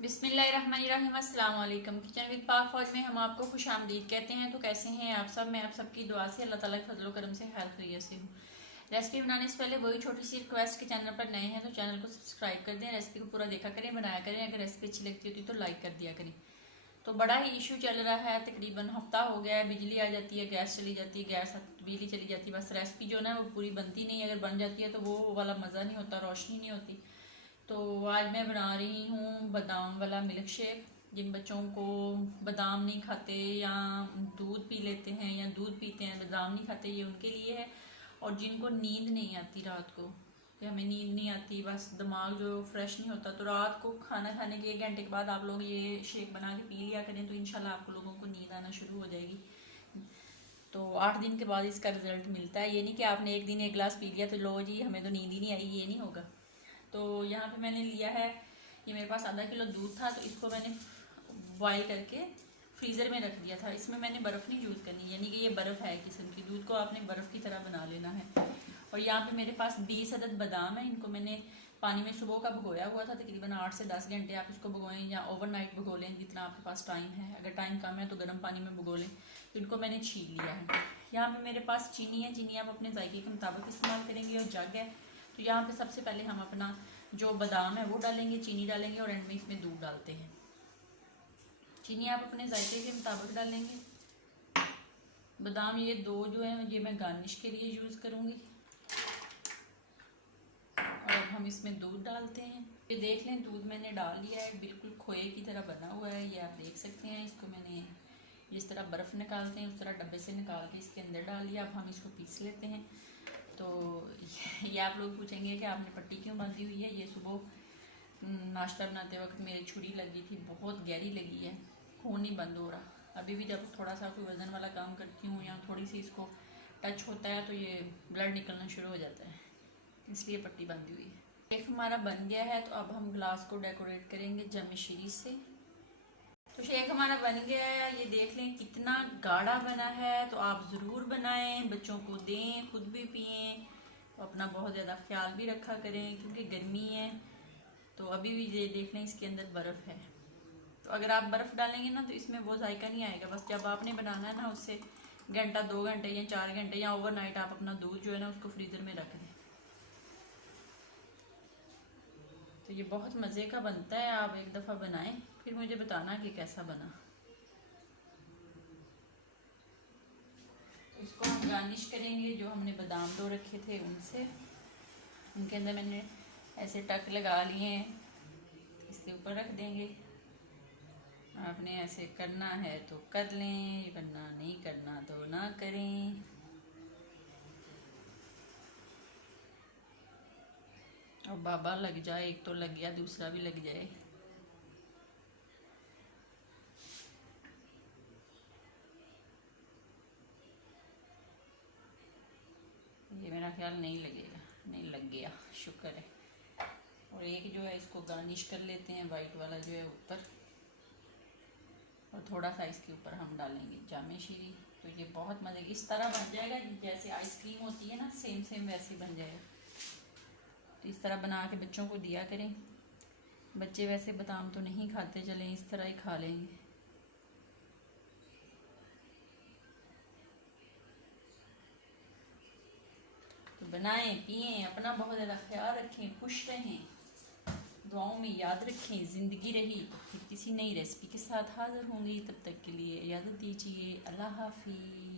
बिस्मिल्लाहिर्रहमानिर्रहीम। अस्सलाम वालेकुम। किचन विद पाक फौज में हम आपको खुश आमदीद कहते हैं। तो कैसे हैं आप सब? मैं आप सबकी दुआ से अल्लाह ताला के फजल करम से खैर खैरियत से हूँ। रेसिपी बनाने से पहले वही छोटी सी रिक्वेस्ट कि चैनल पर नए हैं तो चैनल को सब्सक्राइब कर दें, रेसिपी को पूरा देखा करें, बनाया करें। अगर रेसिपी अच्छी लगती होती तो लाइक कर दिया करें। तो बड़ा ही इशू चल रहा है, तकरीबन हफ्ता हो गया है। बिजली आ जाती है, गैस चली जाती है, गैस बिजली चली जाती है, बस रेसिपी जो ना वो पूरी बनती नहीं। अगर बन जाती है तो वो वाला मज़ा नहीं होता, रोशनी नहीं होती। तो आज मैं बना रही हूँ बादाम वाला मिल्क शेक। जिन बच्चों को बादाम नहीं खाते या दूध पी लेते हैं या दूध पीते हैं बादाम नहीं खाते, ये उनके लिए है। और जिनको नींद नहीं आती रात को, या हमें नींद नहीं आती, बस दिमाग जो फ्रेश नहीं होता, तो रात को खाना खाने के 1 घंटे के बाद आप लोग ये शेक बना के पी लिया करें तो इंशाल्लाह आप लोगों को नींद आना शुरू हो जाएगी। तो 8 दिन के बाद इसका रिजल्ट मिलता है। ये नहीं कि आपने एक दिन 1 गिलास पी लिया तो लो जी हमें तो नींद ही नहीं आई, ये नहीं होगा। तो यहाँ पे मैंने लिया है, ये मेरे पास आधा किलो दूध था, तो इसको मैंने बॉईल करके फ्रीज़र में रख दिया था। इसमें मैंने बर्फ़ नहीं यूज़ करनी, यानी कि ये बर्फ़ है किस्म की, दूध को आपने बर्फ़ की तरह बना लेना है। और यहाँ पे मेरे पास 20 अदद बादाम है। इनको मैंने पानी में सुबह का भिगोया हुआ था, तकरीबन 8 से 10 घंटे आप इसको भिगोएं या ओवरनाइट भिगो लें, जितना आपके पास टाइम है। अगर टाइम कम है तो गर्म पानी में भिगो लें। तो इनको मैंने छील लिया है। यहाँ पे मेरे पास चीनी है, चीनी आप अपने जायके के मुताबिक इस्तेमाल करेंगे। और जग है, तो यहाँ पे सबसे पहले हम अपना जो बादाम है वो डालेंगे, चीनी डालेंगे और एंड में इसमें दूध डालते हैं। चीनी आप अपने जायके के मुताबिक डालेंगे। बादाम ये 2 जो है ये मैं गार्निश के लिए यूज़ करूँगी। और अब हम इसमें दूध डालते हैं। ये देख लें, दूध मैंने डाल लिया है, बिल्कुल खोए की तरह बना हुआ है, ये आप देख सकते हैं। इसको मैंने जिस तरह बर्फ़ निकालते हैं उस तरह डब्बे से निकाल के इसके अंदर डाल लिया। अब हम इसको पीस लेते हैं। तो ये आप लोग पूछेंगे कि आपने पट्टी क्यों बांधी हुई है। ये सुबह नाश्ता बनाते वक्त मेरी छुरी लगी थी, बहुत गहरी लगी है, खून नहीं बंद हो रहा। अभी भी जब थोड़ा सा कोई वज़न वाला काम करती हूँ या थोड़ी सी इसको टच होता है तो ये ब्लड निकलना शुरू हो जाता है, इसलिए पट्टी बांधी हुई है। केक हमारा बन गया है, तो अब हम ग्लास को डेकोरेट करेंगे जमशीरी से। तो शेक हमारा बन गया है, ये देख लें कितना गाढ़ा बना है। तो आप ज़रूर बनाएं, बच्चों को दें, खुद भी पिएं। तो अपना बहुत ज़्यादा ख्याल भी रखा करें क्योंकि गर्मी है। तो अभी भी ये देख लें इसके अंदर बर्फ़ है, तो अगर आप बर्फ़ डालेंगे ना तो इसमें वो जायका नहीं आएगा। बस जब आपने बनाना है ना, उससे घंटा 2 घंटे या 4 घंटे या ओवरनाइट आप अपना दूध जो है ना उसको फ्रीज़र में रख दें। तो ये बहुत मज़े का बनता है, आप एक दफ़ा बनाएं फिर मुझे बताना कि कैसा बना। इसको हम गार्निश करेंगे जो हमने बादाम दो रखे थे उनसे। उनके अंदर मैंने ऐसे टक लगा लिए हैं, इसके ऊपर रख देंगे। आपने ऐसे करना है तो कर लें, वरना नहीं करना तो ना करें। और बाबा लग जाए, एक तो लग गया, दूसरा भी लग जाए। ये मेरा ख्याल नहीं लगेगा, नहीं लग गया, शुक्र है। और एक जो है इसको गार्निश कर लेते हैं, वाइट वाला जो है ऊपर, और थोड़ा सा इसके ऊपर हम डालेंगे जामे शीरी। तो ये बहुत मज़े इस तरह बन जाएगा जैसे आइसक्रीम होती है ना, सेम सेम वैसे बन जाएगा। तो इस तरह बना के बच्चों को दिया करें। बच्चे वैसे बादाम तो नहीं खाते, चलें इस तरह ही खा लेंगे। तो बनाएं, पिएं, अपना बहुत ज़्यादा ख्याल रखें, खुश रहें, दुआओं में याद रखें। ज़िंदगी रही तो फिर किसी नई रेसिपी के साथ हाज़िर होंगी। तब तक के लिए इजाज़त दीजिए। अल्लाह हाफिज़।